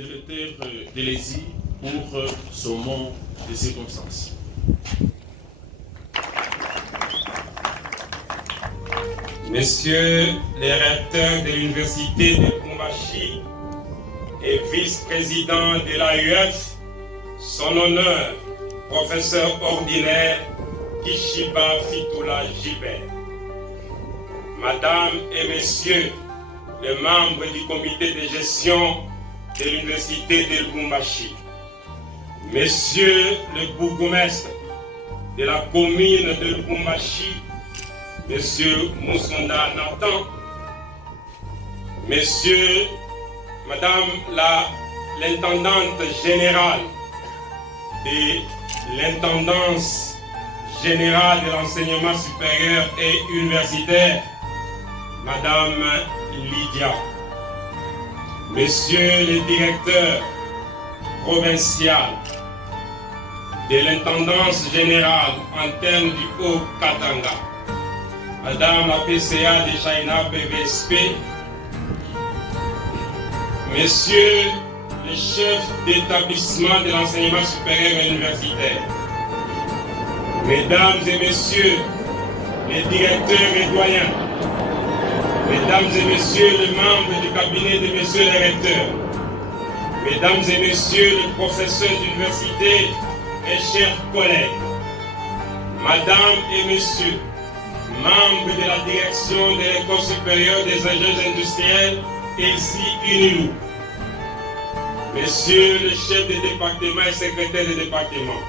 Directeur de l'ESI pour son monde de circonstances. Messieurs les recteurs de l'Université de Lubumbashi et vice-président de l'AUF, son honneur, professeur ordinaire Kishiba Fitula Gilbert. Madame et messieurs les membres du comité de gestion de l'Université de Lubumbashi, messieurs le bourgmestre de la commune de Lubumbashi, monsieur Moussonda Nathan, messieurs, madame l'intendante générale de l'intendance générale de l'enseignement supérieur et universitaire, madame Lydia, messieurs les directeurs provinciaux de l'intendance générale antenne du Haut-Katanga, madame la PCA de China PVSP, messieurs les chefs d'établissement de l'enseignement supérieur et universitaire, mesdames et messieurs les directeurs et doyens, mesdames et messieurs les membres du cabinet de messieurs les recteurs, mesdames et messieurs les professeurs d'université et chers collègues, madame et messieurs, membres de la direction de l'École supérieure des ingénieurs industriels ESI UNILU, messieurs les chefs de département et secrétaires de département,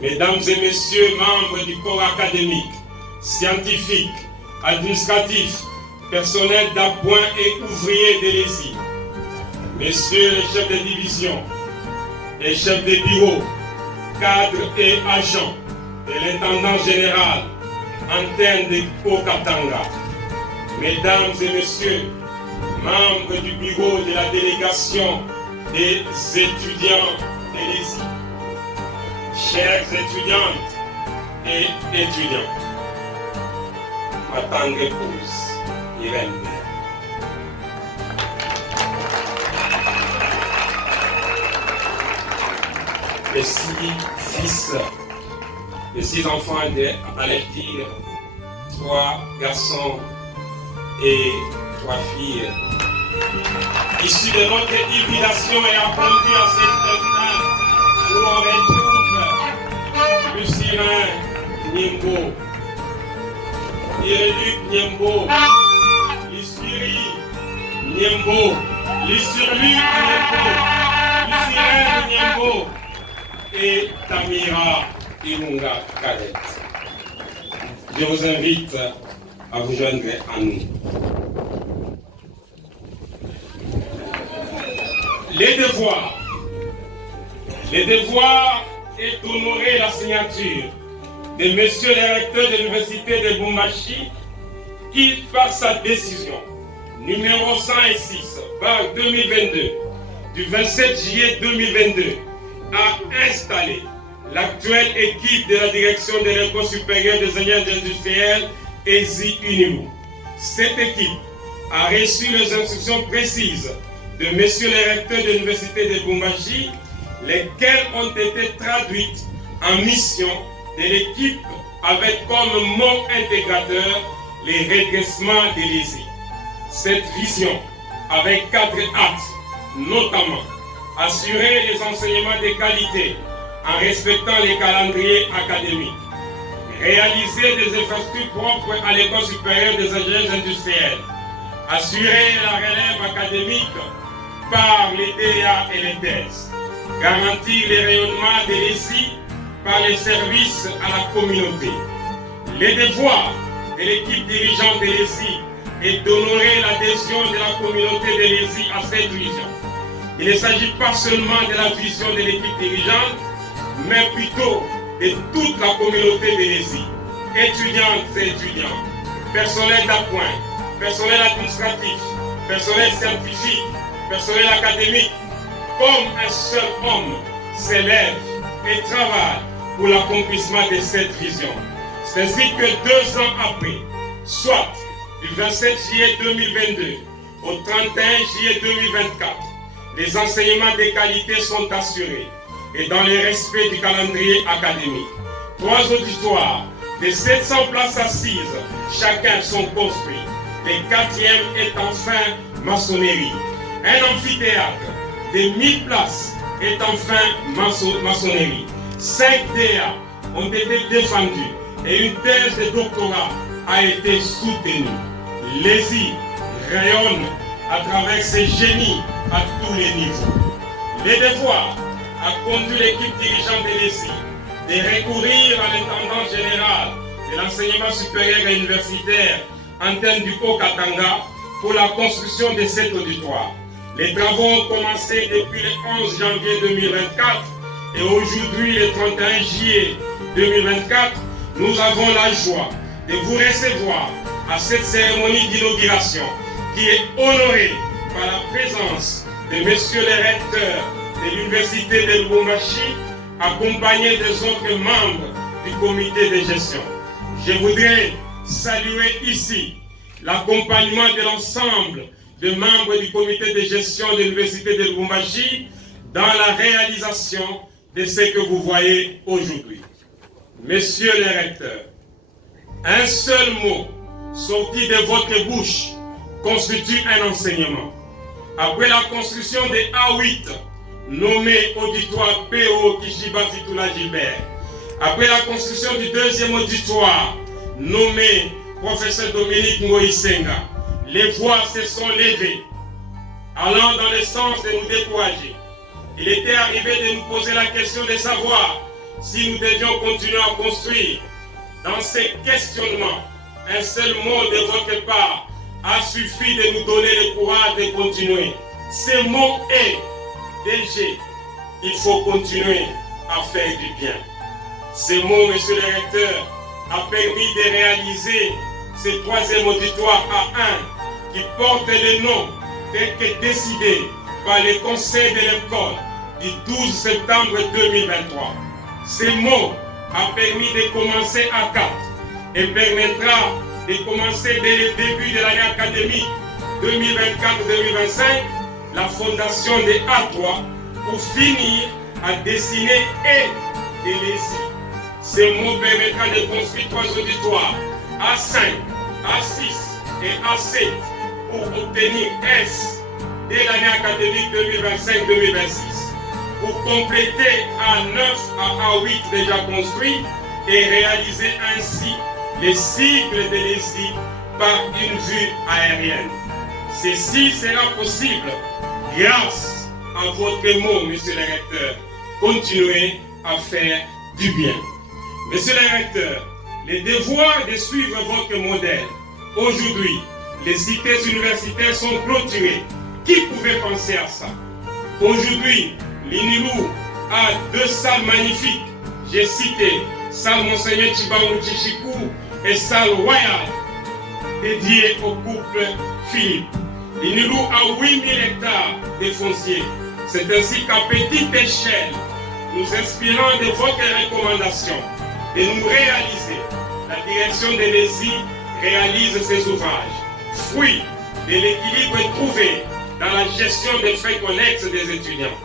mesdames et messieurs membres du corps académique, scientifique, administratif, personnel d'appoint et ouvriers de l'ESI, messieurs les chefs de division, les chefs de bureau, cadres et agents de l'intendant général, antenne de Haut-Katanga, mesdames et messieurs, membres du bureau de la délégation des étudiants de l'ESI, chères étudiantes et étudiants, ma tendre épouse, Irène. Les 6 fils, les 6 enfants, allais dire 3 garçons et 3 filles, issus de votre hybridation et apprentis à cette épreuve, où on retrouve Lucirin Nimbo, Iréluc Niembo, Lissuri Niembo, Lissurluc Niembo, Lucirin Niembo et Tamira Ilunga Kadet. Je vous invite à vous joindre à nous. Les devoirs est d'honorer la signature de messieurs les recteurs de l'Université de Lubumbashi qui, par sa décision numéro 106/2022 du 27 juillet 2022, a installé l'actuelle équipe de la direction de l'École supérieure des ingénieurs industriels ESI UNILU. Cette équipe a reçu les instructions précises de messieurs les recteurs de l'Université de Lubumbashi, lesquelles ont été traduites en mission de l'équipe avec comme mot intégrateur les redressements de l'ESI. Cette vision avec 4 axes, notamment assurer les enseignements de qualité en respectant les calendriers académiques, réaliser des infrastructures propres à l'École supérieure des ingénieurs industriels, assurer la relève académique par les DEA et les thèses, garantir les rayonnements de l'ESI par les services à la communauté. Les devoirs de l'équipe dirigeante de l'ESI est d'honorer l'adhésion de la communauté de l'ESI à cette vision. Il ne s'agit pas seulement de la vision de l'équipe dirigeante, mais plutôt de toute la communauté de l'ESI, étudiantes et étudiants, personnel d'appoint, personnel administratif, personnel scientifique, personnel académique, comme un seul homme s'élève et travaille pour l'accomplissement de cette vision. C'est ainsi que 2 ans après, soit du 27 juillet 2022 au 31 juillet 2024, les enseignements de qualité sont assurés et dans le respect du calendrier académique. 3 auditoires de 700 places assises, chacun sont construits. Le 4e est enfin maçonnerie. Un amphithéâtre de 1000 places est enfin maçonnerie. 5 DA ont été défendus et une thèse de doctorat a été soutenue. L'ESI rayonne à travers ses génies à tous les niveaux. Les devoirs a conduit l'équipe dirigeante de l'ESI de recourir à l'intendant général de l'enseignement supérieur et universitaire Antenne du Haut-Katanga pour la construction de cet auditoire. Les travaux ont commencé depuis le 11 janvier 2024 et aujourd'hui, le 31 juillet 2024, nous avons la joie de vous recevoir à cette cérémonie d'inauguration qui est honorée par la présence de Monsieur le recteur de l'Université de Lubumbashi, accompagné des autres membres du comité de gestion. Je voudrais saluer ici l'accompagnement de l'ensemble des membres du comité de gestion de l'Université de Lubumbashi dans la réalisation de ce que vous voyez aujourd'hui. Monsieur le recteur, un seul mot sorti de votre bouche constitue un enseignement. Après la construction des A8, nommé auditoire P.O. Kishiba Fitula Gilbert, après la construction du 2e auditoire, nommé professeur Dominique Moïsenga, les voix se sont levées, allant dans le sens de nous décourager. Il était arrivé de nous poser la question de savoir si nous devions continuer à construire. Dans ces questionnements, un seul mot de votre part a suffi de nous donner le courage de continuer. Ce mot est DG. Il faut continuer à faire du bien. Ce mot, monsieur le recteur, a permis de réaliser ce 3e auditoire A1 qui porte le nom tel que décidé par le conseil de l'école du 12 septembre 2023. Ce mot a permis de commencer à 4 et permettra de commencer dès le début de l'année académique 2024-2025 la fondation de A3 pour finir à dessiner et de l'ESI. Ce mot permettra de construire 3 auditoires A5, A6 et A7 pour obtenir S dès l'année académique 2025-2026. Pour compléter A9 à A8 déjà construits et réaliser ainsi les cycles de l'ESI par une vue aérienne. Ceci sera possible grâce à votre mot, monsieur le recteur. Continuez à faire du bien. Monsieur le recteur, le devoir de suivre votre modèle. Aujourd'hui, les cités universitaires sont clôturées. Qui pouvait penser à ça? Aujourd'hui, l'INILU a 2 salles magnifiques. J'ai cité salle Monseigneur Chibangu Chichikou et salle royale dédiée au couple Philippe. L'INILU a 8000 hectares de foncier. C'est ainsi qu'à petite échelle, nous inspirons de votre recommandation de nous réaliser. La direction de l'ESI réalise ces ouvrages, fruit de l'équilibre trouvé dans la gestion des frais connexes des étudiants.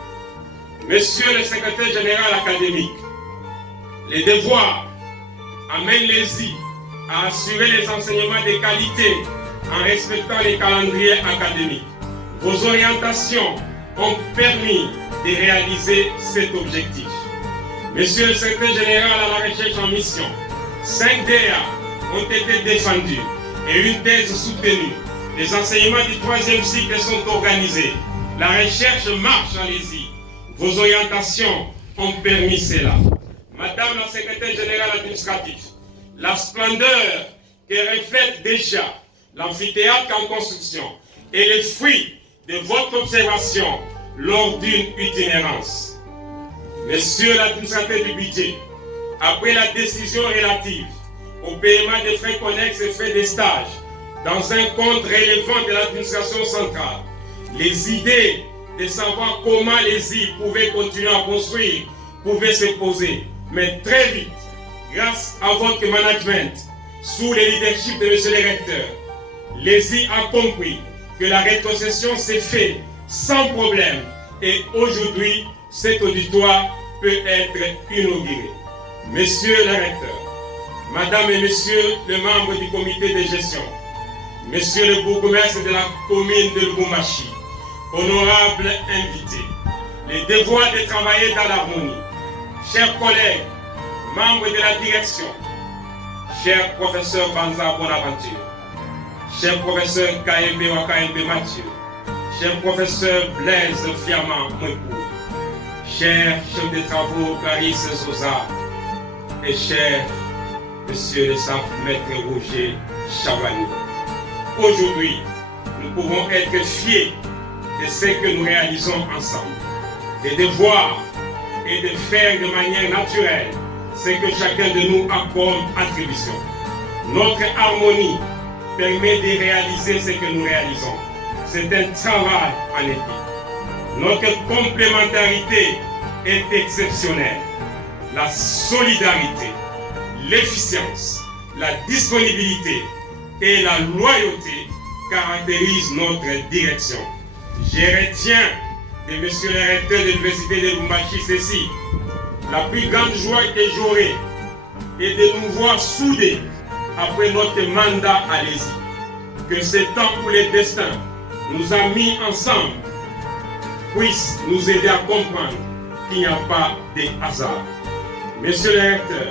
Monsieur le secrétaire général académique, les devoirs amènent l'ESI à assurer les enseignements de qualité en respectant les calendriers académiques. Vos orientations ont permis de réaliser cet objectif. Monsieur le secrétaire général à la recherche en mission, 5 DA ont été défendus et une thèse soutenue. Les enseignements du 3e cycle sont organisés. La recherche marche en l'ESI. Vos orientations ont permis cela. Madame la secrétaire générale administrative, la splendeur que reflète déjà l'amphithéâtre en construction est le fruit de votre observation lors d'une itinérance. Monsieur l'administrateur du budget, après la décision relative au paiement des frais connexes et frais de stage dans un compte relevant de l'administration centrale, les idées de savoir comment l'ESI pouvait continuer à construire pouvaient se poser. Mais très vite, grâce à votre management, sous le leadership de M. le recteur, l'ESI a compris que la rétrocession s'est faite sans problème et aujourd'hui, cet auditoire peut être inauguré. Messieurs les recteurs, Madame et Messieurs les membres du comité de gestion, Monsieur le bourgmestre de la commune de Lubumbashi, honorables invités, les devoirs de travailler dans l'harmonie, chers collègues, membres de la direction, cher professeur Banza Bonaventure, cher professeur Kaembe Wakaembe Mathieu, cher professeur Blaise Fiamma Mwekou, cher chef de travaux Clarisse Sosa et cher monsieur le SAF Maître Roger Chavani. Aujourd'hui, nous pouvons être fiers de ce que nous réalisons ensemble, de devoir et de faire de manière naturelle ce que chacun de nous a comme attribution. Notre harmonie permet de réaliser ce que nous réalisons. C'est un travail en équipe. Notre complémentarité est exceptionnelle. La solidarité, l'efficience, la disponibilité et la loyauté caractérisent notre direction. Je retiens de monsieur le recteur de l'Université de Lubumbashi ceci: la plus grande joie que j'aurai est de nous voir soudés après notre mandat à l'ESI. Que ce temps où le destin nous a mis ensemble puisse nous aider à comprendre qu'il n'y a pas de hasard. Monsieur le recteur,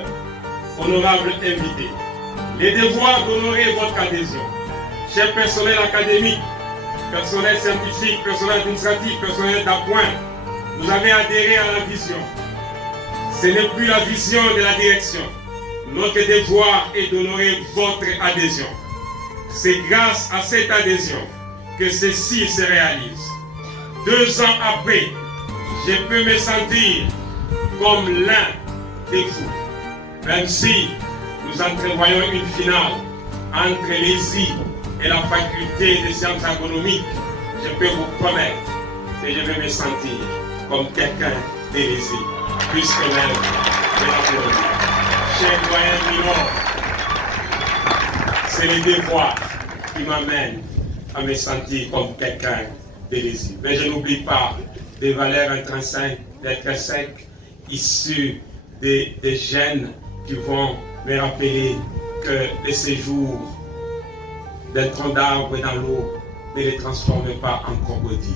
honorables invités, les devoirs d'honorer votre adhésion, chers personnels académiques, personnel scientifique, personnel administratif, personnel d'appoint, vous avez adhéré à la vision. Ce n'est plus la vision de la direction. Notre devoir est d'honorer votre adhésion. C'est grâce à cette adhésion que ceci se réalise. 2 ans après, je peux me sentir comme l'un des vous. Même si nous entrevoyons une finale entre l'ESI et la faculté des sciences agronomiques, je peux vous promettre que je vais me sentir comme quelqu'un de l'ESI, puisque même de l'agronomie. Cher doyen Milord, c'est le devoir qui m'amène à me sentir comme quelqu'un de l'ESI. Mais je n'oublie pas des valeurs intrinsèques issues des gènes qui vont me rappeler que le séjour d'un tronc d'arbre dans l'eau ne les transforme pas en crocodile.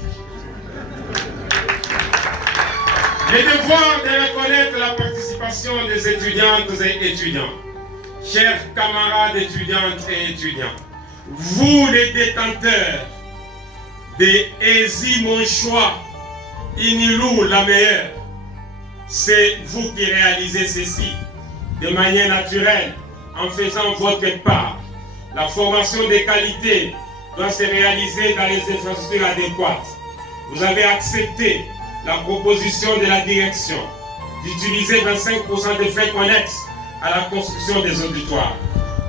Le devoir de reconnaître la participation des étudiantes et étudiants. Chers camarades étudiantes et étudiants, vous les détenteurs de ESI Mon Choix, Inilou la meilleure, c'est vous qui réalisez ceci de manière naturelle en faisant votre part. La formation de qualité doit se réaliser dans les infrastructures adéquates. Vous avez accepté la proposition de la direction d'utiliser 25% des frais connexes à la construction des auditoires.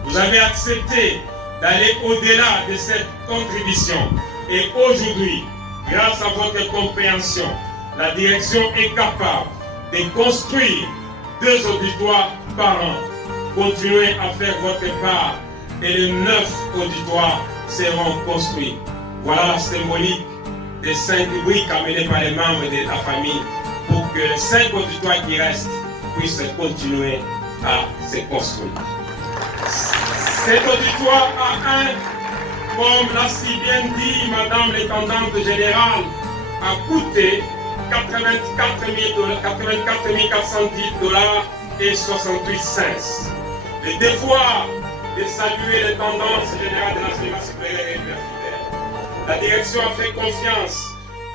Vous avez accepté d'aller au-delà de cette contribution. Et aujourd'hui, grâce à votre compréhension, la direction est capable de construire 2 auditoires par an. Continuez à faire votre part et les 9 auditoires seront construits. Voilà la symbolique des 5 briques amenées par les membres de la famille pour que les 5 auditoires qui restent puissent continuer à se construire. Cet auditoire a comme l'a si bien dit Madame l'intendante générale, a coûté 84 410 $ et 68 cents. Le devoir de saluer les tendances générales de l'enseignement supérieur et universitaire. La direction a fait confiance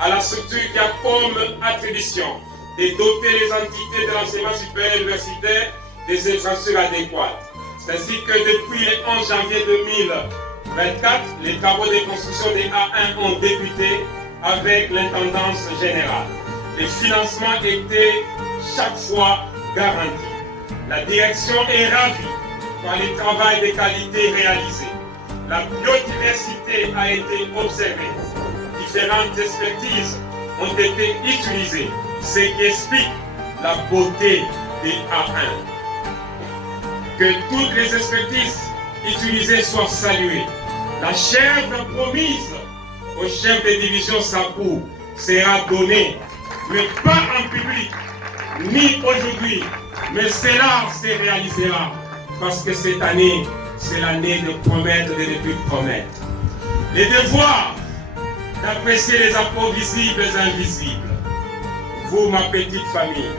à la structure qui a comme attribution de doter les entités de l'enseignement supérieur et universitaire des infrastructures adéquates. C'est ainsi que depuis le 11 janvier 2024, les travaux de construction des A1 ont débuté avec l'intendance générale. Les financements étaient chaque fois garantis. La direction est ravie par le travail de qualité réalisé. La biodiversité a été observée. Différentes expertises ont été utilisées, ce qui explique la beauté des A1. Que toutes les expertises utilisées soient saluées. La chèvre promise au chef de division Sapou sera donné, mais pas en public, ni aujourd'hui, mais cela se réalisera, parce que cette année, c'est l'année de promettre et de ne plus promettre. Les devoirs d'apprécier les apports visibles et invisibles. Vous, ma petite famille,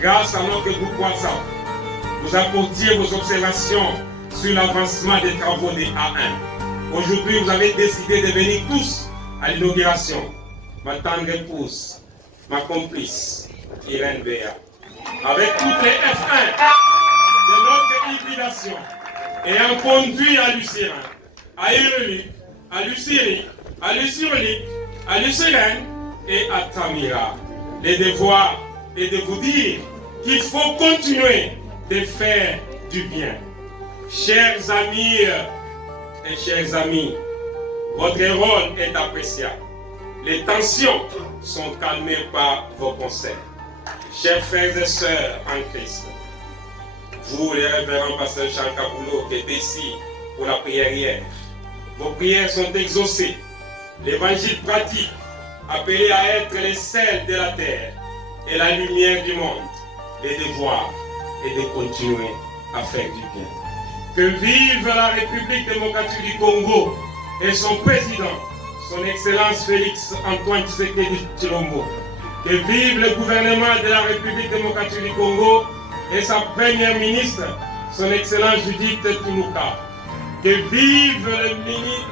grâce à notre groupe WhatsApp, vous apportiez vos observations sur l'avancement des travaux des A1. Aujourd'hui, vous avez décidé de venir tous à l'inauguration. Ma tendre épouse, ma complice, Irène Béa, avec toutes les F1 de notre hybridation, ayant conduit à Lucérin, à Irelic, à Lucéric, à Lucérolic, à Lucérène et à Tamira. Les devoirs est de vous dire qu'il faut continuer de faire du bien. Chers amis et chers amis, votre rôle est appréciable. Les tensions sont calmées par vos conseils. Chers frères et sœurs en Christ, vous, les révérends pasteurs Charles Kaboulot, qui étaient ici pour la prière hier, vos prières sont exaucées. L'évangile pratique, appelé à être les sels de la terre et la lumière du monde, les devoirs et de continuer à faire du bien. Que vive la République démocratique du Congo et son président, son Excellence Félix Antoine Tshisekedi Tshilombo. Que vive le gouvernement de la République démocratique du Congo et sa première ministre, son Excellence Judith Tuluka. Que vive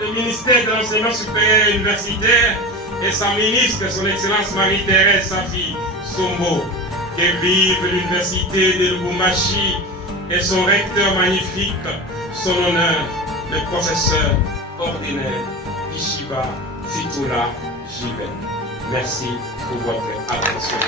le ministère de l'enseignement supérieur et universitaire et sa ministre, son Excellence Marie-Thérèse, sa fille, Sombo. Que vive l'université de Lubumbashi et son recteur magnifique, son honneur, le professeur ordinaire Ishiba Fitula Jiben. Merci pour votre attention.